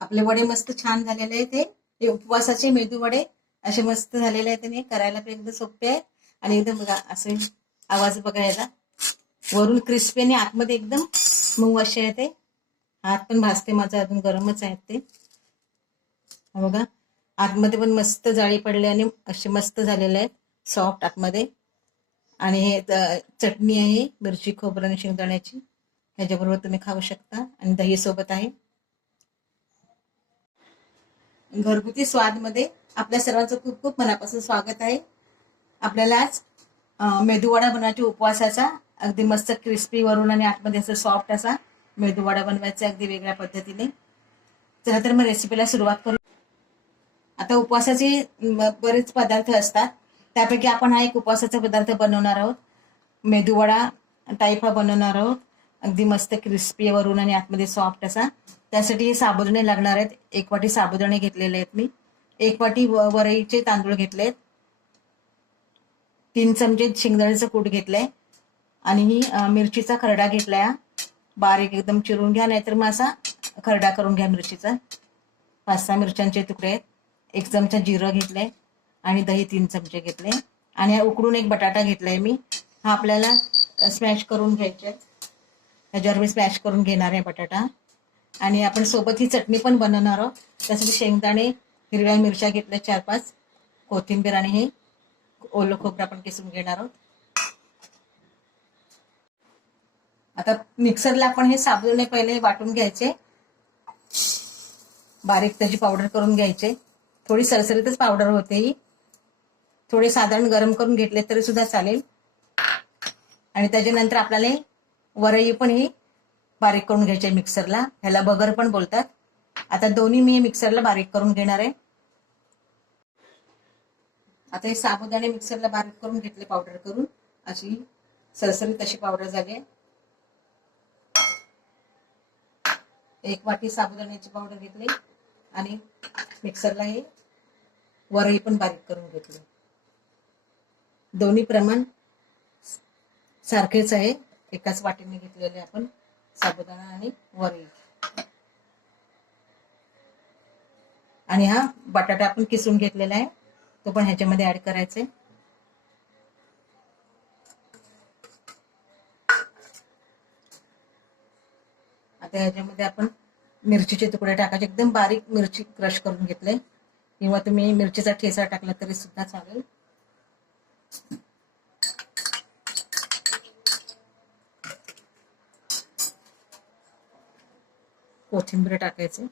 आपले वडे मस्त छान झालेले आहेत ते हे उपवासाचे मेदू वडे. असे मस्त झालेले आहेत आणि करायला पण एकदम सोपे आहेत. आणि एकदम बघा असे आवाज बघायला. वरून क्रिस्पी आणि आतमध्ये एकदम मऊ असे आहे ते हात पण भाजते माझा अजून गरमच आहेत ते. बघा आतमध्ये पण मस्त जाळी पडले आणि असे मस्त झालेले आहेत. सॉफ्ट आतमध्ये. आणि हे चटणी आहे मिरची खोबरं आणि शेंगदाण्याची. ह्याच्याबरोबर तुम्ही खाऊ शकता. आणि दही सोबत आहे. घरगुती स्वादमध्ये आपल्या सर्वांचं खूप खूप मनापासून स्वागत आहे. आपल्याला आज मेदूवडा बनवायची उपवासाचा अगदी मस्त क्रिस्पी वरून आणि आतमध्ये असं सॉफ्ट असा मेदूवडा बनवायचा अगदी वेगळ्या पद्धतीने. चला तर मग रेसिपीला सुरुवात करू. आता उपवासाचे बरेच पदार्थ असतात. त्यापैकी आपण हा एक उपवासाचा पदार्थ बनवणार आहोत. मेदूवडा टाईप हा बनवणार आहोत. अगदी मस्त क्रिस्पी वरून आणि आतमध्ये सॉफ्ट असा. त्यासाठी हे साबुदाणे लागणार आहेत. एक वाटी साबुदाणे घेतलेले आहेत मी. एक वाटी व- वरईचे तांदूळ घेतलेत. तीन चमचे शेंगदाण्याचं कूट घेतलंय. आणि ही मिरचीचा खरडा घेतलाय. बारीक एकदम चिरून घ्या नाहीतर मग असा खरडा करून घ्या मिरचीचा. पाच सहा मिरच्यांचे तुकडे आहेत. एक चमचा जिरं घेतलंय. आणि दही तीन चमचे घेतले. आणि हा उकडून एक बटाटा घेतलाय मी. हा आपल्याला स्मॅश करून घ्यायचा आहे. ह्याच्यावर मी स्मॅश करून घेणार आहे बटाटा. आणि आपण सोबत ही चटणी पण बनवणार आहोत. त्यासाठी शेंगदाणे हिरव्या मिरच्या घेतल्या चार पाच. कोथिंबीर आणि हे ओलं खोबरं आपण किसून घेणार आहोत. आता मिक्सरला आपण हे साबुदाणे पहिले वाटून घ्यायचे. बारीक त्याची पावडर करून घ्यायचे. थोडी सरसरीतच पावडर होते ही. थोडे साधारण गरम करून घेतले तरी सुद्धा चालेल. आणि त्याच्यानंतर आपल्याला वरई पण ही बारीक करून घ्यायचे मिक्सरला. ह्याला बगर पण बोलतात. आता दोन्ही मी मिक्सरला बारीक करून घेणार आहे. आता हे साबुदाणे मिक्सरला बारीक करून घेतले पावडर करून. अशी सरसरीत अशी पावडर झाली आहे. एक वाटी साबुदाण्याची पावडर घेतली आणि मिक्सरला हे वरही पण बारीक करून घेतले. दोन्ही प्रमाण सारखेच आहे. एकाच वाटीने घेतलेले आपण. साबुदाणा आणि वरी आणि हा बटाटा आपण किसून घेतलेला आहे. तो पण ह्याच्यामध्ये ऍड करायचा आहे. आता ह्याच्यामध्ये आपण मिरचीचे तुकडे टाकायचे. एकदम बारीक मिरची क्रश करून घेतले किंवा तुम्ही मिरचीचा ठेसा टाकला तरी सुद्धा चालेल. कोथिंबीर टाकायचे.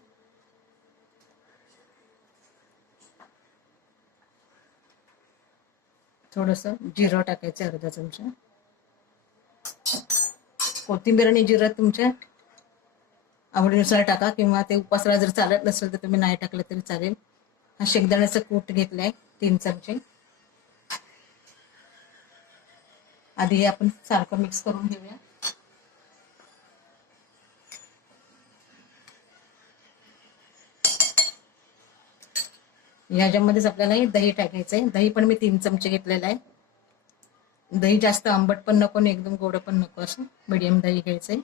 थोडस जिरं टाकायचं अर्धा चमचा. कोथिंबीर आणि जिरं तुमच्या आवडीनुसार टाका किंवा ते उपासाला जर चालत नसेल तर तुम्ही नाही टाकलं तरी चालेल. हा शेंगदाण्याचा कूट घेतलाय तीन चमचे. आधी हे आपण सारखं मिक्स करून घेऊया. ह्याच्यामध्येच आपल्याला हे दही टाकायचंय. दही पण मी तीन चमचे घेतलेलं आहे. दही जास्त आंबट पण नको आणि एकदम गोड पण नको असं मिडियम दही घ्यायचंय.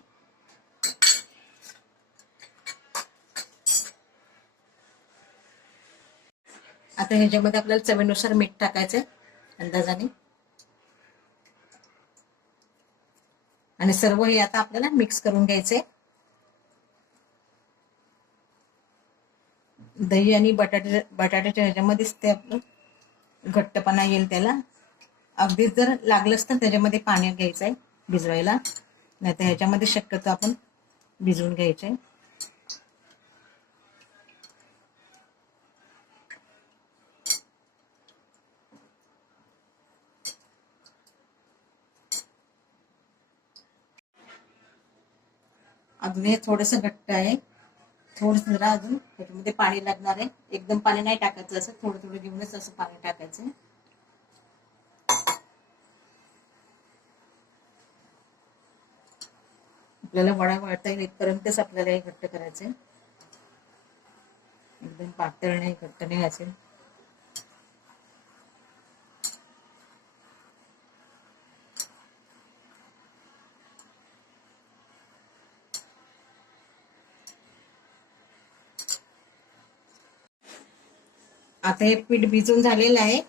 आता ह्याच्यामध्ये आपल्याला चवीनुसार मीठ टाकायचंय अंदाजाने. आणि सर्व हे आता आपल्याला मिक्स करून घ्यायचंय. दही आणि बटाटे बटाट्याच्या ह्याच्यामध्येच ते आपलं घट्टपणा येईल त्याला. अगदीच जर लागलंच तर त्याच्यामध्ये पाणी घ्यायचं आहे भिजवायला. नाही तर ह्याच्यामध्ये शक्यतो आपण भिजवून घ्यायचं आहे अजून हे थोडस घट्ट आहे. थोडस जरा अजून त्याच्यामध्ये पाणी लागणार आहे. एकदम पाणी नाही टाकायचं असं थोडं थोडं घेऊनच असं पाणी टाकायचं आपल्याला वडा वाळता येईल इथपर्यंतच आपल्याला हे घट्ट करायचंय एकदम पातळ नाही घट्ट नाही असेल. आता हे पीठ भिजून झालेलं आहे.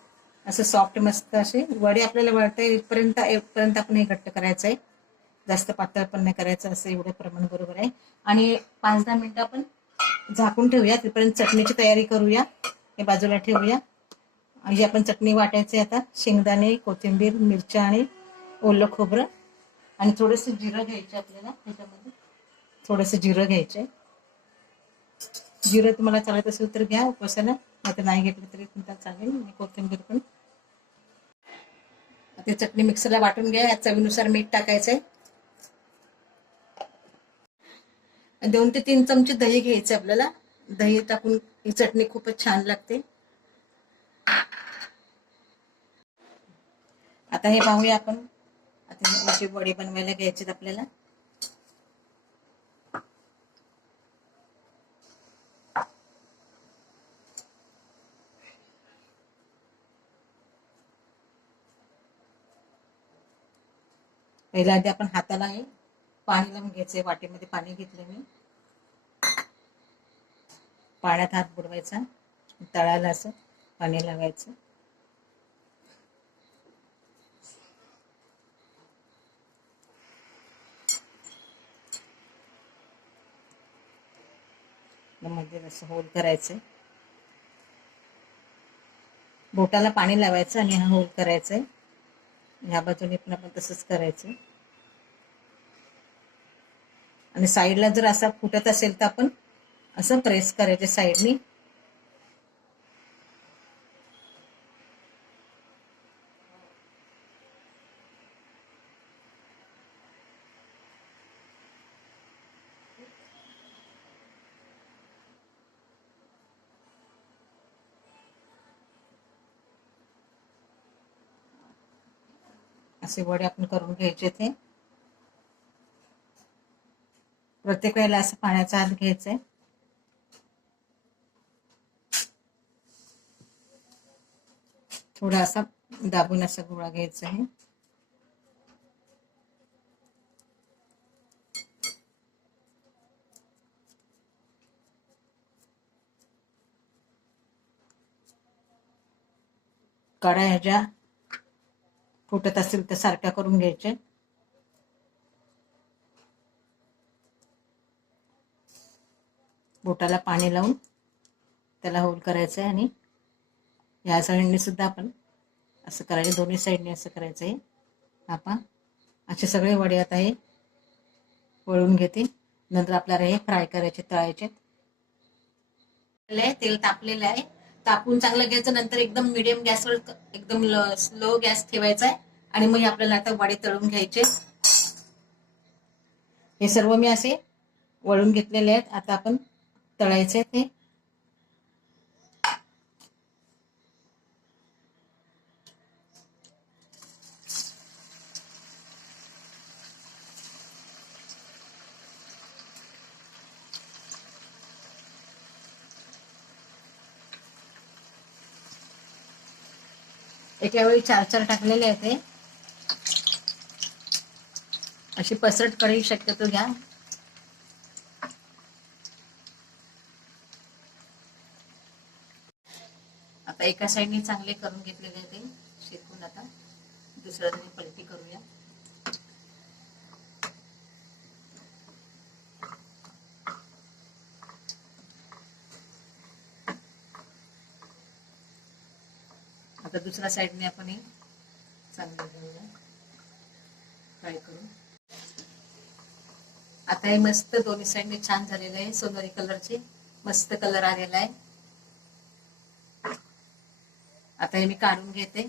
असं सॉफ्ट मस्त असे वडे आपल्याला वळता इथपर्यंत इथपर्यंत आपण हे घट्ट करायचं आहे जास्त पातळ पण नाही करायचं असं एवढं प्रमाण बरोबर आहे. आणि पाच दहा मिनिटं आपण झाकून ठेवूया. तिथपर्यंत चटणीची तयारी करूया. हे बाजूला ठेवूया. आणि आपण चटणी वाटायची आहे आता शेंगदाणे कोथिंबीर मिरच्या आणि ओलं खोबरं. आणि थोडंसं जिरं घ्यायचं आपल्याला. त्याच्यामध्ये थोडंसं जिरं घ्यायचं आहे जिरं तुम्हाला चालत असेल तर घ्या उपवासाला नाही नाही घेतलं तरी तुमचा चालेल आणि कोथिंबीर पण. ते चटणी मिक्सरला वाटून घ्या या चवीनुसार मीठ टाकायचंय. दोन ते तीन चमचे दही घ्यायचे आपल्याला. दही टाकून ही चटणी खूपच छान लागते. आता हे पाहूया आपण. आता वडे वडी बनवायला घ्यायचे आपल्याला. पहिल्या आधी आपण हाताला हे पाणी लावून घ्यायचंय वाटीमध्ये पाणी घेतलं मी. पाण्यात हात बुडवायचा. तळायला असं पाणी लावायचं. मध्ये असं होल करायचं. बोटाला पाणी लावायचं आणि हा होल करायचंय ह्या बाजूने पण आपण तसंच करायचं. आणि साईडला जर असा फुटत असेल तर आपण असं प्रेस करायचं साईडनी. असे वडे आपण करून घ्यायचे ते. प्रत्येक वेळेला असं पाण्याचा हात घ्यायचंय. थोडा असा दाबून असा गोळा घ्यायचा आहे कडा ह्याच्या फुटत असतील तर सारख्या करून घ्यायचे. बोटाला पाणी लावून त्याला होल करायचं आहे आणि ह्या साईडने सुद्धा आपण असं करायचं दोन्ही साईडने असं करायचं आहे आपण असे सगळे वडे आता हे वळून घेते. नंतर आपल्याला हे फ्राय करायचे तळायचे. तेल तापलेलं आहे. तापून चांगलं घ्यायचं नंतर एकदम मिडियम गॅसवर एकदम स्लो गॅस ठेवायचा आहे आणि मग आपल्याला आता वडे तळून घ्यायचे. हे सर्व मी असे वळून घेतलेले आहेत. आता आपण तळायचे ते. एका वेळी चार चार टाकलेले आहेत ते. अशी पसरट कढी शक्यतो घ्या आता एका साईडने चांगले करून घेतलेले ते शेकून आता. दुसऱ्या साईडने पलटी करूया. आता दुसऱ्या साईडने आपण हे चांगले घेऊया फ्राय करून आता हे मस्त दोन्ही साईडने छान झालेलं आहे. सोनरी कलरचे मस्त कलर आलेला आहे. आता हे मी काढून घेते.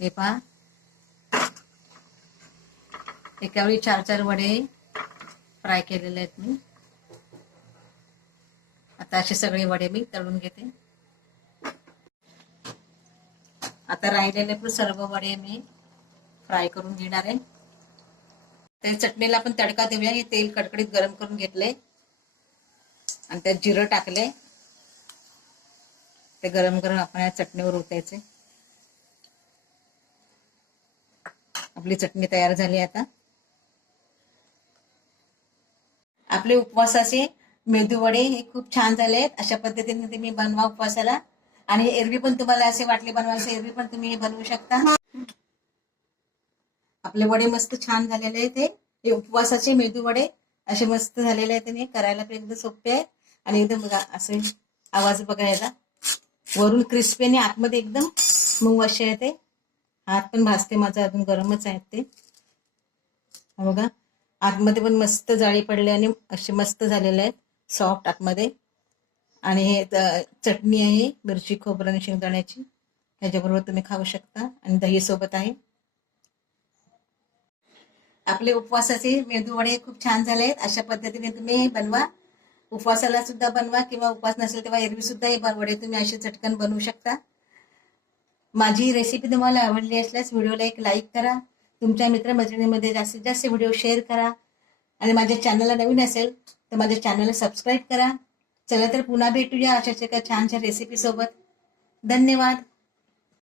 हे पहा. एकावेळी चार चार वडे फ्राय केलेले आहेत मी. आता असे सगळे वडे मी तळून घेते. आता राहिलेले पण सर्व वडे मी फ्राय करून घेणार आहे. त्या चटणीला आपण तडका देऊया. हे तेल कडकडीत गरम करून घेतले. आणि त्यात जिरं टाकले. ते गरम गरम आपण या चटणीवर ओतायचे आपली चटणी तयार झाली आता. आपले उपवासाचे मेदू वडे हे खूप छान झाले आहेत. अशा पद्धतीने तुम्ही बनवा उपवासाला. आणि एरवी पण तुम्हाला असे वाटले बनवायचे एरवी पण तुम्ही बनवू शकता. आपले वडे मस्त छान झालेले आहेत हे. उपवासाचे मेदू वडे असे मस्त झालेले आहेत करायला पण एकदम सोपे आहेत. आणि एकदम बघा असे आवाज बघायला. वरून क्रिस्पी आणि आतमध्ये एकदम मऊ असे आहे ते. हात पण भाजते माझा अजून गरमच आहेत ते. बघा आतमध्ये पण मस्त जाळी पडले आणि असे मस्त झालेले आहेत सॉफ्ट आतमध्ये. आणि हे चटणी आहे मिरची खोबरं आणि शेंगदाण्याची. ह्याच्याबरोबर तुम्ही खाऊ शकता आणि दही सोबत आहे. आपले उपवासाचे मेदू वडे खूप छान झाले आहेत. अशा पद्धतीने तुम्ही बनवा. उपवासाला सुद्धा बनवा किंवा उपवास नसेल तेव्हा एरवी सुद्धा हे म्हणजे वडे तुम्ही असे चटकन बनवू शकता. माझी रेसिपी तुम्हाला आवडली असल्यास व्हिडिओला एक लाईक करा. तुमच्या मित्रमैत्रिणीमध्ये जास्तीत जास्त व्हिडिओ शेअर करा. आणि माझ्या चॅनलला नवीन असेल तर माझ्या चॅनलला सबस्क्राईब करा. चला तर पुन्हा भेटूया अशाच एका छानशा रेसिपी सोबत. धन्यवाद.